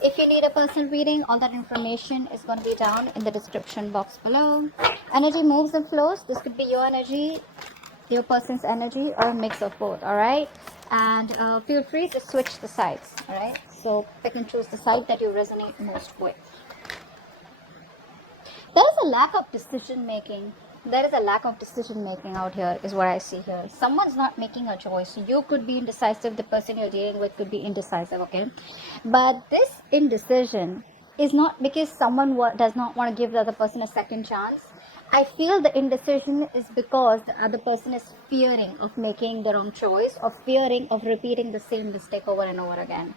If you need a personal reading, all that information is going to be down in the description box below. Energy moves and flows. This could be your energy, your person's energy, or a mix of both. All right. And feel free to switch the sides. All right. So pick and choose the side that you resonate most with. There is a lack of decision making. There is a lack of decision making out here, is what I see here. Someone's not making a choice. You could be indecisive. The person you're dealing with could be indecisive, okay? But this indecision is not because someone does not want to give the other person a second chance. I feel the indecision is because the other person is fearing of making their own choice, or fearing of repeating the same mistake over and over again.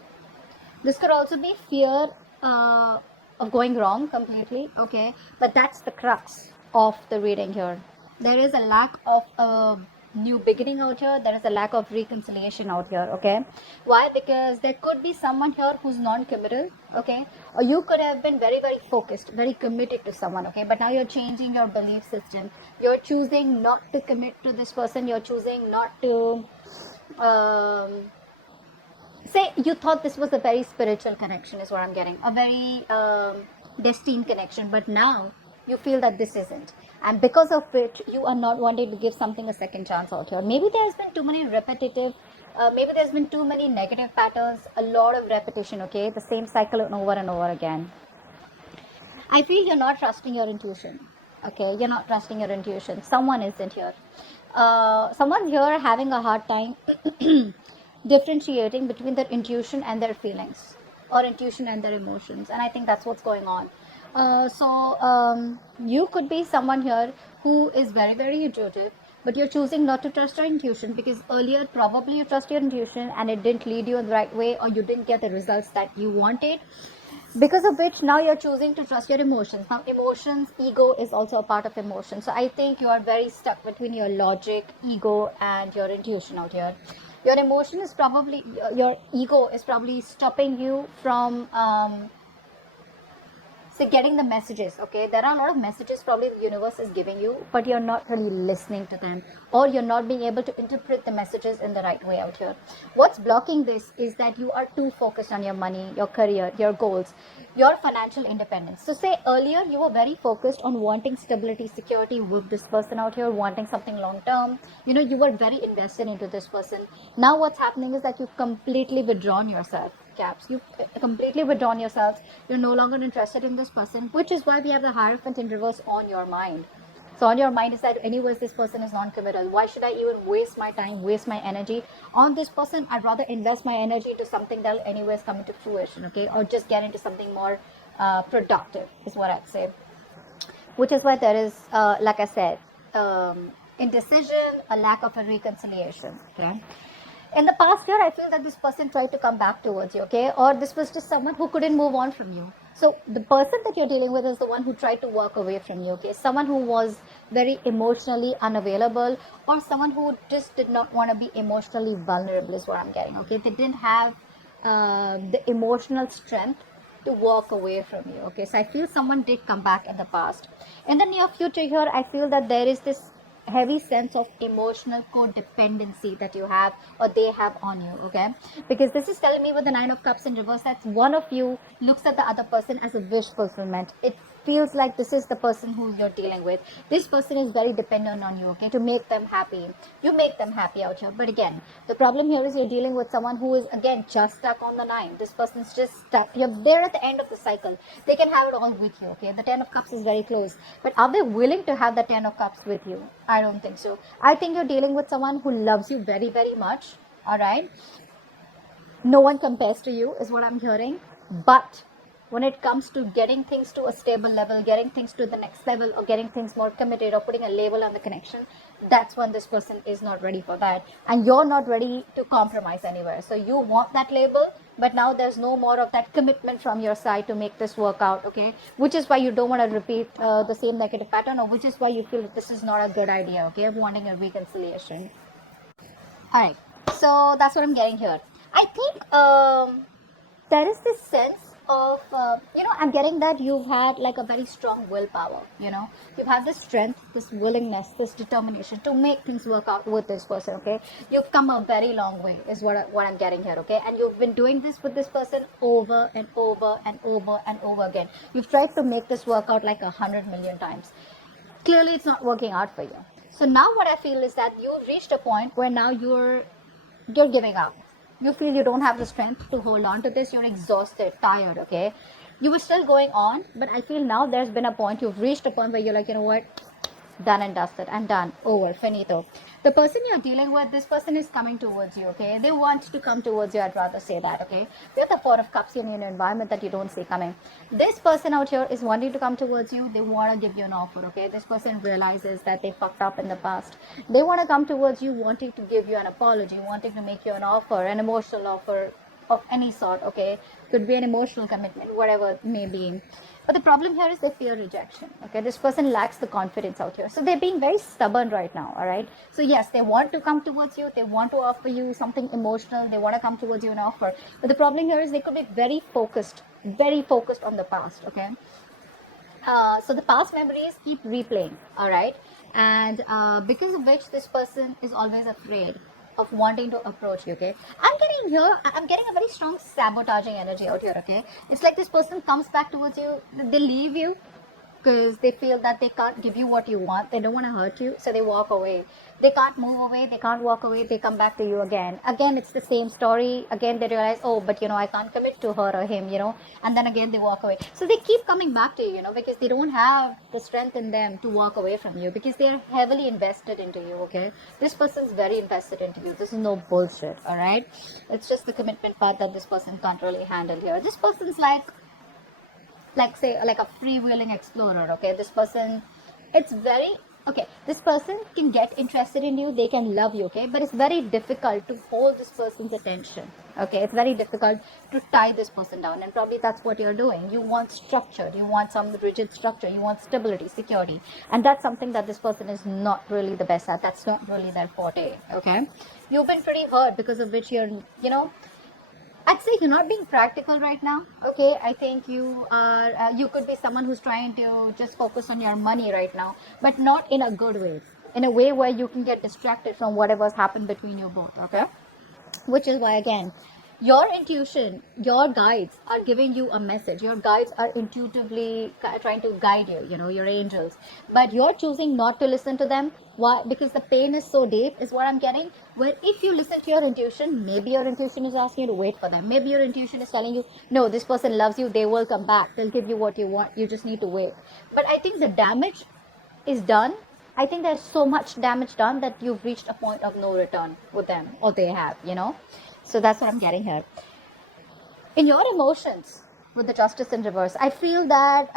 This could also be fear of going wrong completely, okay? But that's the crux of the reading here. There is a lack of a new beginning out here. There is a lack of reconciliation out here, okay? Why? Because there could be someone here who's non-committal, okay? Or you could have been very, very focused, very committed to someone, okay? But now you're changing your belief system. You're choosing not to commit to this person. You're choosing not to... say you thought this was a very spiritual connection, is what I'm getting, a very destined connection, but now you feel that this isn't, and because of which you are not wanting to give something a second chance out here. Maybe there's been too many repetitive, maybe there's been too many negative patterns, a lot of repetition, okay, the same cycle over and over again. I feel you're not trusting your intuition, okay, you're not trusting your intuition. Someone isn't here. Someone's here having a hard time differentiating between their intuition and their feelings, or intuition and their emotions, and I think that's what's going on. You could be someone here who is very, very intuitive, but you're choosing not to trust your intuition because earlier probably you trust your intuition and it didn't lead you in the right way, or you didn't get the results that you wanted, because of which now you're choosing to trust your emotions. Now emotions, ego is also a part of emotion, so I think you are very stuck between your logic, ego, and your intuition out here. Your emotion is probably, your ego is probably stopping you from getting the messages, okay? There are a lot of messages probably the universe is giving you, but you're not really listening to them, or you're not being able to interpret the messages in the right way out here. What's blocking this is that you are too focused on your money, your career, your goals, your financial independence. So say earlier you were very focused on wanting stability, security with this person out here, wanting something long term, you know, you were very invested into this person. Now what's happening is that you've completely withdrawn yourself, Caps. You completely withdrawn yourselves. You're no longer interested in this person, which is why we have the Hierophant in reverse on your mind. So on your mind is that anyways this person is non-committal. Why should I even waste my time, waste my energy on this person? I'd rather invest my energy into something that'll anyways come into fruition, okay? Or just get into something more productive is what I'd say. Which is why there is, like I said, indecision, a lack of a reconciliation, okay? In the past year, I feel that this person tried to come back towards you, okay? Or this was just someone who couldn't move on from you. So the person that you're dealing with is the one who tried to walk away from you, okay? Someone who was very emotionally unavailable, or someone who just did not want to be emotionally vulnerable is what I'm getting, okay? They didn't have the emotional strength to walk away from you, okay? So I feel someone did come back in the past. In the near future here, I feel that there is this heavy sense of emotional codependency that you have, or they have on you, okay? Because this is telling me with the Nine of Cups in reverse that one of you looks at the other person as a wish fulfillment. It feels like this is the person who you're dealing with. This person is very dependent on you, okay, to make them happy. You make them happy out here. But again, the problem here is you're dealing with someone who is, again, just stuck on the nine. This person's just stuck. You're there at the end of the cycle. They can have it all with you, okay? The Ten of Cups is very close. But are they willing to have the Ten of Cups with you? I don't think so. I think you're dealing with someone who loves you very, very much, all right? No one compares to you is what I'm hearing. But when it comes to getting things to a stable level, getting things to the next level, or getting things more committed, or putting a label on the connection, that's when this person is not ready for that. And you're not ready to compromise anywhere. So you want that label, but now there's no more of that commitment from your side to make this work out, okay? Which is why you don't want to repeat the same negative pattern, or which is why you feel that this is not a good idea, okay, of wanting a reconciliation. All right, so that's what I'm getting here. I think there is this sense of I'm getting that you've had like a very strong willpower. You've had this strength, this willingness, this determination to make things work out with this person. Okay, you've come a very long way is what I'm getting here. Okay, and you've been doing this with this person over and over and over and over again. You've tried to make this work out like 100 million times. Clearly it's not working out for you. So now what I feel is that you've reached a point where now you're giving up. You feel you don't have the strength to hold on to this. You're exhausted, tired. Okay, you were still going on, but I feel now there's been a point, you've reached a point where you're like, you know what, done and dusted and done, over, finito. The person you're dealing with, this person is coming towards you. Okay, they want to come towards you, I'd rather say that. Okay, we have the Four of Cups in an environment that you don't see coming. This person out here is wanting to come towards you. They want to give you an offer. Okay, this person realizes that they fucked up in the past. They want to come towards you, wanting to give you an apology, wanting to make you an offer, an emotional offer of any sort. Okay, could be an emotional commitment, whatever it may be. But the problem here is they fear rejection. Okay, this person lacks the confidence out here, so they're being very stubborn right now. All right, so yes, they want to come towards you, they want to offer you something emotional, they want to come towards you and offer, but the problem here is they could be very focused on the past. Okay, so the past memories keep replaying. All right, and because of which this person is always afraid of wanting to approach you. Okay, I'm getting a very strong sabotaging energy out here. Okay, it's like this person comes back towards you, they leave you because they feel that they can't give you what you want, they don't want to hurt you, so they walk away. They can't move away, they can't walk away, they come back to you again. It's the same story again. They realize, oh, but I can't commit to her or him, and then again they walk away. So they keep coming back to you, because they don't have the strength in them to walk away from you, because they are heavily invested into you. Okay, this person's very invested into you. This is no bullshit. All right, it's just the commitment part that this person can't really handle here. This person's like say like a freewheeling explorer. Okay, this person, it's very okay, this person can get interested in you, they can love you. Okay, but it's very difficult to hold this person's attention. Okay, it's very difficult to tie this person down, and probably that's what you're doing. You want structure, you want some rigid structure, you want stability, security, and that's something that this person is not really the best at. That's not really their forte. Okay, you've been pretty hurt, because of which you're I'd say you're not being practical right now. Okay, I think you are. You could be someone who's trying to just focus on your money right now, but not in a good way. In a way where you can get distracted from whatever's happened between you both. Okay, which is why again, your intuition, your guides are giving you a message. Your guides are intuitively trying to guide you. Your angels, but you're choosing not to listen to them. Why? Because the pain is so deep, is what I'm getting. Where if you listen to your intuition, maybe your intuition is asking you to wait for them. Maybe your intuition is telling you, no, this person loves you, they will come back, they'll give you what you want, you just need to wait. But I think the damage is done. I think there's so much damage done that you've reached a point of no return with them, or they have. So that's what I'm getting here. In your emotions, with the Justice in reverse, I feel that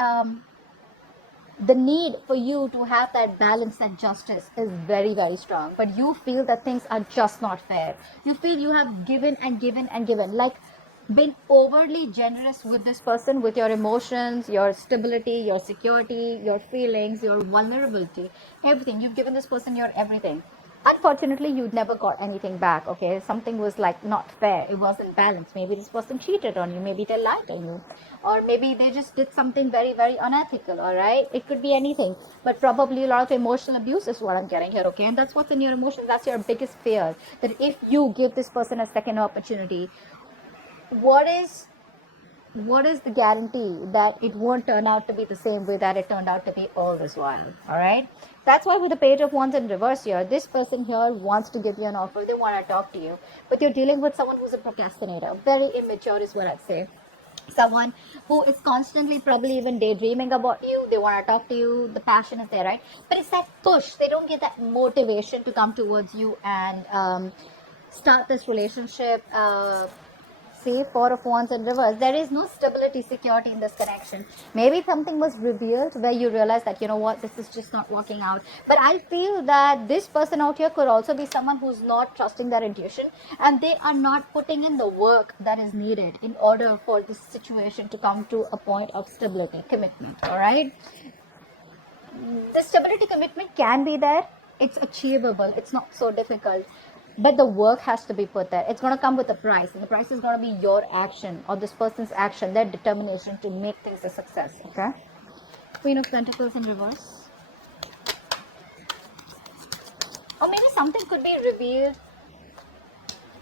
the need for you to have that balance and justice is very, very strong. But you feel that things are just not fair. You feel you have given and given and given, like been overly generous with this person, with your emotions, your stability, your security, your feelings, your vulnerability, everything. You've given this person your everything. Unfortunately, you never got anything back. Okay, something was like not fair, it wasn't balanced. Maybe this person cheated on you, maybe they lied on you, or maybe they just did something very, very unethical. All right, it could be anything, but probably a lot of emotional abuse is what I'm getting here. Okay, and that's what's in your emotions. That's your biggest fear, that if you give this person a second opportunity, what is the guarantee that it won't turn out to be the same way that it turned out to be all this while? All right, that's why with the Page of Wands in reverse here, this person here wants to give you an offer, they want to talk to you, but you're dealing with someone who's a procrastinator, very immature is what I'd say. Someone who is constantly probably even daydreaming about you. They want to talk to you, the passion is there, right? But it's that push, they don't get that motivation to come towards you and start this relationship. See, Four of Wands in reverse, there is no stability, security in this connection. Maybe something was revealed where you realize that, you know what, this is just not working out. But I feel that this person out here could also be someone who's not trusting their intuition, and they are not putting in the work that is needed in order for this situation to come to a point of stability, commitment. All right, the stability, commitment can be there, it's achievable, it's not so difficult. but the work has to be put there. It's going to come with a price, and the price is going to be your action or this person's action, their determination to make things a success. Okay, Queen of Pentacles in reverse. Or maybe something could be revealed.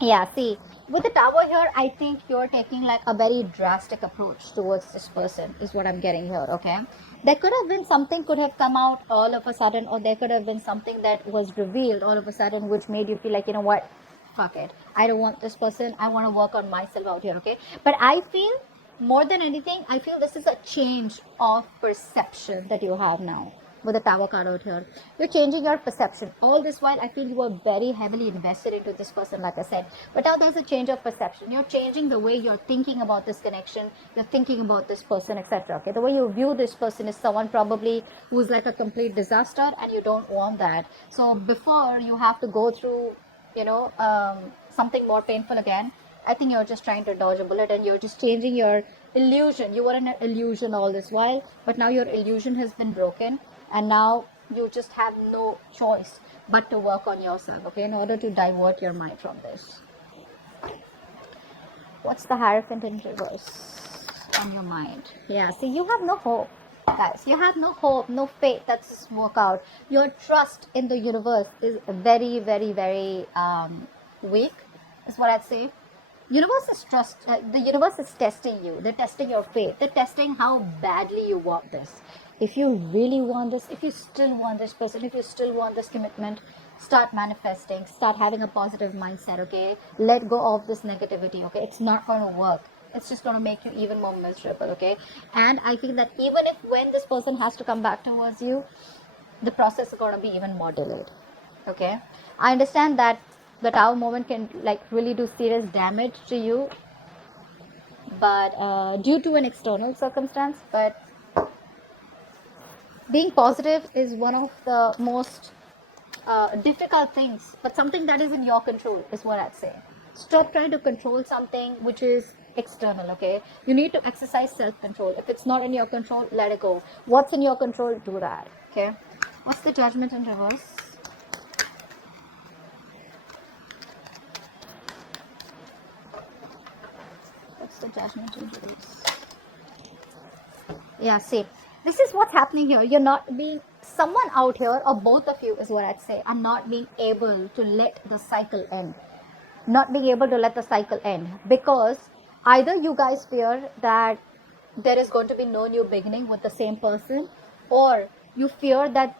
Yeah, see, with the Tower here, I think you're taking like a very drastic approach towards this person, is what I'm getting here, okay? There could have been something could have come out all of a sudden, or there could have been something that was revealed all of a sudden, which made you feel like, you know what, fuck it. I don't want this person. I want to work on myself out here, okay? But I feel, more than anything, I feel this is a change of perception that you have now. With the Tower card out here, you're changing your perception. All this while, I feel you were very heavily invested into this person, like I said, but now there's a change of perception. You're changing the way you're thinking about this connection, you're thinking about this person, etc. Okay, the way you view this person is someone probably who's like a complete disaster, and you don't want that. So before you have to go through, you know, something more painful again, I think you're just trying to dodge a bullet, and you're just changing your illusion. You were in an illusion all this while, but now your illusion has been broken, and now you just have no choice but to work on yourself, okay, in order to divert your mind from this. What's the Hierophant in reverse on your mind? Yeah, see, you have no hope, guys. You have no hope, no faith that this will work out. Your trust in the universe is very, very, very weak, is what I'd say. Universe is the universe is testing you. They're testing your faith. They're testing how badly you want this. If you really want this, if you still want this person, if you still want this commitment, start manifesting, start having a positive mindset, okay? Let go of this negativity, okay? It's not going to work. It's just going to make you even more miserable, okay? And I feel that even if when this person has to come back towards you, the process is going to be even more delayed, okay? I understand that the Tower moment can like really do serious damage to you, but due to an external circumstance, but being positive is one of the most difficult things, but something that is in your control is what I'd say. Stop trying to control something which is external, okay? You need to exercise self-control. If it's not in your control, let it go. What's in your control, do that, okay? What's the Judgment in reverse? What's the Judgment in reverse? Yeah, see, this is what's happening here. You're not being, someone out here, or both of you is what I'd say, are not being able to let the cycle end. Not being able to let the cycle end, because either you guys fear that there is going to be no new beginning with the same person, or you fear that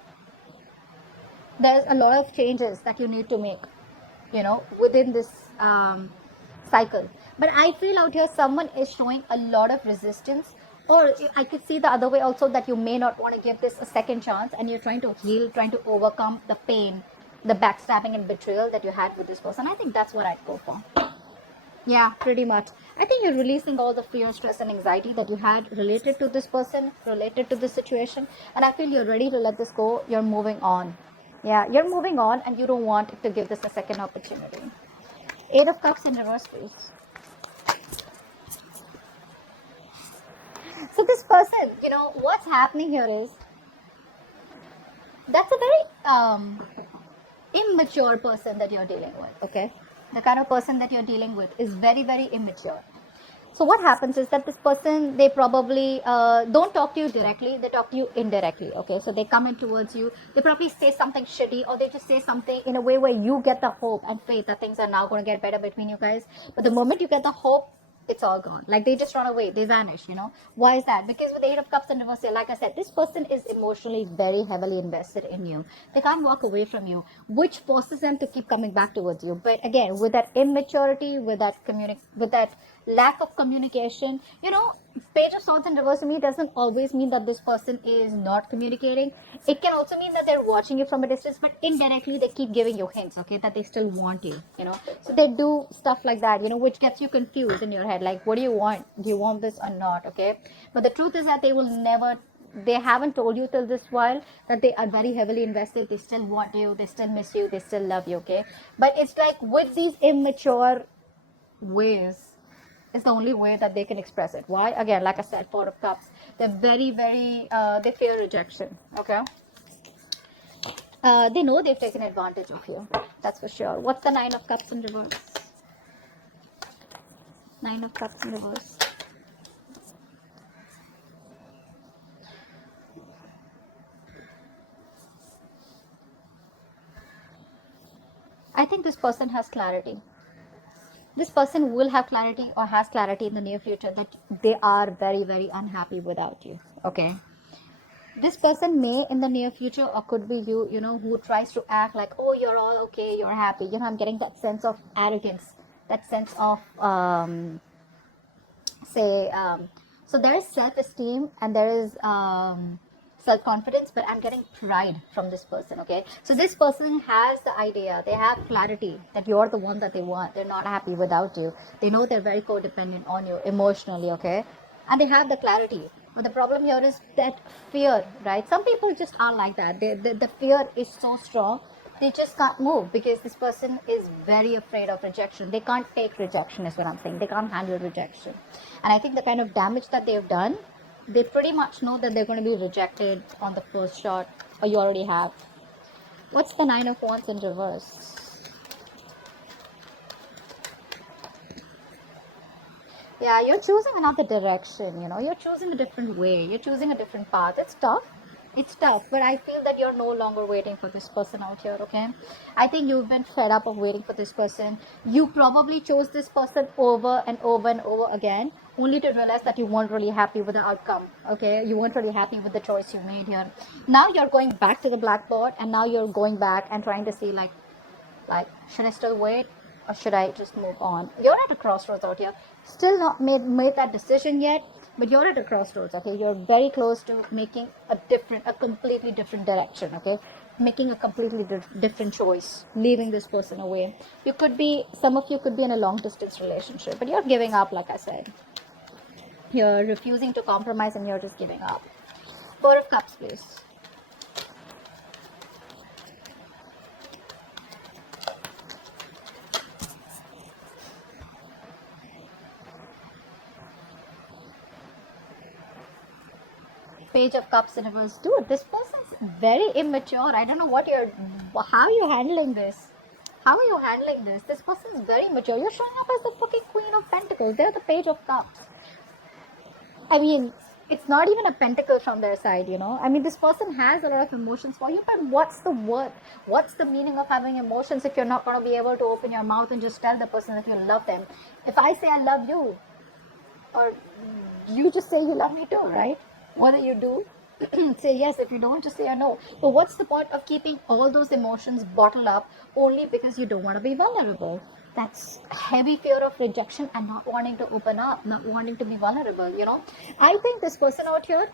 there's a lot of changes that you need to make, you know, within this cycle. But I feel out here someone is showing a lot of resistance, or I could see the other way also, that you may not want to give this a second chance, and you're trying to heal, trying to overcome the pain, the backstabbing and betrayal that you had with this person. I think that's what I'd go for. Yeah, pretty much. I think you're releasing all the fear, stress and anxiety that you had related to this person, related to this situation, and I feel you're ready to let this go. You're moving on. Yeah, you're moving on, and you don't want to give this a second opportunity. 8 of Cups in reverse, please. So this person, you know, what's happening here is, that's a very immature person that you're dealing with, okay? The kind of person that you're dealing with is very, very immature. So what happens is that this person, they probably don't talk to you directly, they talk to you indirectly, okay? So they come in towards you, they probably say something shitty, or they just say something in a way where you get the hope and faith that things are now going to get better between you guys. But the moment you get the hope, it's all gone. Like, they just run away, they vanish, you know. Why is that? Because with the 8 of Cups in reverse here, like I said, this person is emotionally very heavily invested in you. They can't walk away from you, which forces them to keep coming back towards you. But again, with that immaturity, with that lack of communication, you know, Page of Swords in reverse to me doesn't always mean that this person is not communicating. It can also mean that they're watching you from a distance, but indirectly they keep giving you hints, okay, that they still want you, you know. So they do stuff like that, you know, which gets you confused in your head, like, what do you want? Do you want this or not, okay? But the truth is that they will never, they haven't told you till this while that they are very heavily invested. They still want you, they still miss you, they still love you, okay? But it's like with these immature ways, is the only way that they can express it. Why? Again, like I said, 4 of Cups. They're very, very, they fear rejection, okay? They know they've taken advantage of you. That's for sure. What's the Nine of Cups in reverse? Nine of Cups in reverse. I think this person has clarity. This person will have clarity or has clarity in the near future that they are very, very unhappy without you. Okay. This person may in the near future, or could be you, who tries to act like, oh, you're all okay, you're happy. I'm getting that sense of arrogance, that sense of, so there is self-esteem and there is self-confidence, but I'm getting pride from this person. Okay, so this person has the idea, they have clarity that you're the one that they want. They're not happy without you. They know they're very codependent on you emotionally. Okay, and they have the clarity. But the problem here is that fear, right? Some people just are like that. The fear is so strong, they just can't move because this person is very afraid of rejection. They can't take rejection, is what I'm saying. They can't handle rejection. And I think the kind of damage that they've done, they pretty much know that they're going to be rejected on the first shot, or you already have. What's the Nine of Wands in reverse? Yeah, you're choosing another direction, you're choosing a different way, you're choosing a different path. It's tough, but I feel that you're no longer waiting for this person out here. Okay, I think you've been fed up of waiting for this person. You probably chose this person over and over and over again, only to realize that you weren't really happy with the outcome. Okay, you weren't really happy with the choice you made here. Now you're going back to the blackboard, and now you're going back and trying to see like should I still wait, or should I just move on? You're at a crossroads out here. Still not made that decision yet, but you're at a crossroads. Okay, you're very close to making a completely different direction. Okay, making a completely different choice, leaving this person away. Some of you could be in a long distance relationship, but you're giving up. Like I said, you're refusing to compromise, and you're just giving up. Four of Cups, please. Page of Cups in reverse. Dude, this person's very immature. I don't know how you're handling this. How are you handling this? This person is very mature. You're showing up as the fucking Queen of Pentacles. They're the Page of Cups. I mean, it's not even a pentacle from their side, I mean, this person has a lot of emotions for you, but what's the worth? What's the meaning of having emotions if you're not going to be able to open your mouth and just tell the person that you love them? If I say I love you, or you just say you love me too, right? Whether you do, say yes. If you don't, just say no. But what's the point of keeping all those emotions bottled up only because you don't want to be vulnerable? That's heavy fear of rejection and not wanting to open up, not wanting to be vulnerable, I think this person out here,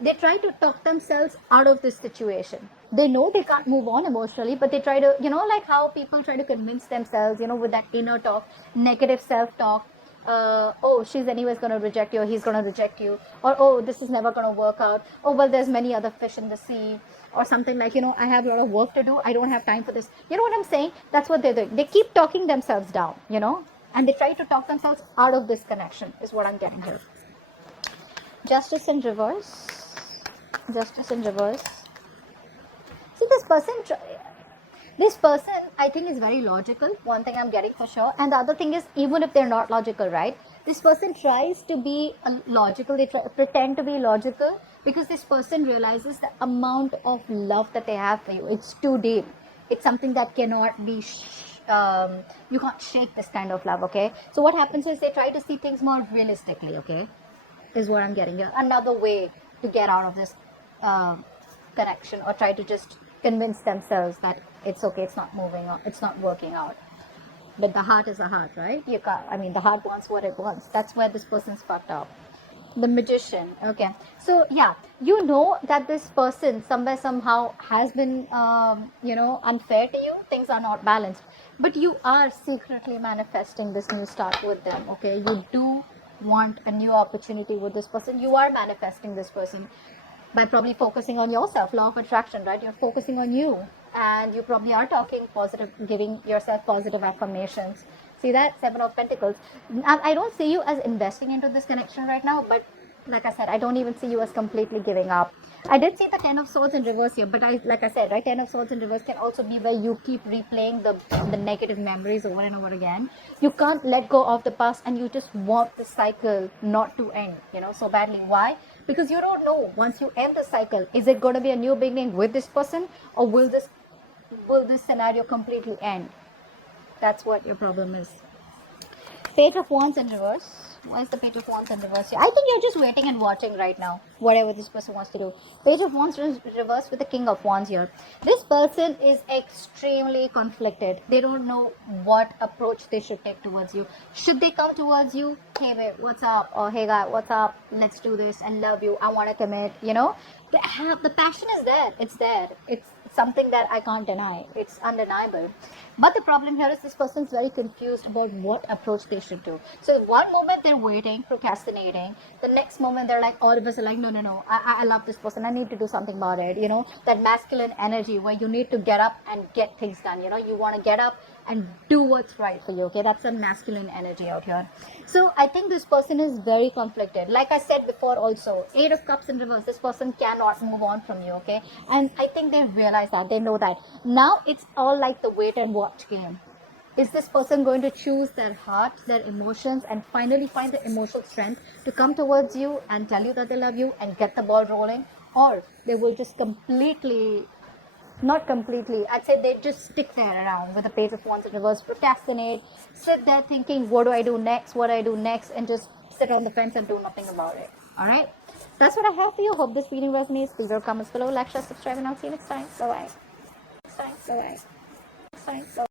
they try to talk themselves out of this situation. They know they can't move on emotionally, but they try to, like how people try to convince themselves, with that inner talk, negative self-talk. Oh, she's anyways going to reject you, or he's going to reject you, or oh, this is never going to work out, oh, well, there's many other fish in the sea, or something like, I have a lot of work to do, I don't have time for this. You know what I'm saying? That's what they're doing. They keep talking themselves down, and they try to talk themselves out of this connection, is what I'm getting here. Justice in reverse. Justice in reverse. See, this person, I think, is very logical. One thing I'm getting for sure. And the other thing is, even if they're not logical, right? This person tries to be logical. They pretend to be logical because this person realizes the amount of love that they have for you. It's too deep. It's something that cannot be, you can't shake this kind of love, okay? So what happens is they try to see things more realistically, okay? Is what I'm getting here. Another way to get out of this connection, or try to just convince themselves that it's okay, it's not moving on, it's not working out. But the heart is a heart, right? The heart wants what it wants. That's where this person's fucked up. The Magician. Okay, so yeah, that this person somewhere somehow has been unfair to you. Things are not balanced, but you are secretly manifesting this new start with them. Okay, you do want a new opportunity with this person. You are manifesting this person by probably focusing on yourself. Law of attraction, right? You're focusing on you, and you probably are talking positive, giving yourself positive affirmations. See that? Seven of Pentacles. I don't see you as investing into this connection right now, but like I said, I don't even see you as completely giving up. I did see the Ten of Swords in reverse here, but like I said, right, Ten of Swords in reverse can also be where you keep replaying the negative memories over and over again. You can't let go of the past, and you just want the cycle not to end, so badly. Why? Because you don't know, once you end the cycle, is it going to be a new beginning with this person, or will this scenario completely end? That's what your problem is. Page of Wands in reverse. Why is the Page of Wands in reverse here? I think you're just waiting and watching right now, whatever this person wants to do. Page of Wands in reverse with the King of Wands here. This person is extremely conflicted. They don't know what approach they should take towards you. Should they come towards you? Hey babe, what's up? Or hey guy, what's up? Let's do this. I love you. I want to commit. The passion is there. It's there. It's something that I can't deny. It's undeniable. But the problem here is this person is very confused about what approach they should do. So one moment they're waiting, procrastinating. The next moment they're like, all of us are like, no. I love this person. I need to do something about it. That masculine energy where you need to get up and get things done. You want to get up and do what's right for you. Okay, that's a masculine energy out here. So I think this person is very conflicted. Like I said before also, Eight of Cups in reverse, this person cannot move on from you. Okay, and I think they realize that, they know that. Now it's all like the wait and watch game. Is this person going to choose their heart, their emotions, and finally find the emotional strength to come towards you and tell you that they love you and get the ball rolling? Or they will just not completely, I'd say they just stick there around with the Page of Wands in reverse, procrastinate, sit there thinking, what do I do next, and just sit on the fence and do nothing about it. Alright? That's what I have for you. Hope this video resonates. Leave your comments below, like, share, subscribe, and I'll see you next time. Bye-bye. Next time. Bye-bye. Next time. Bye-bye.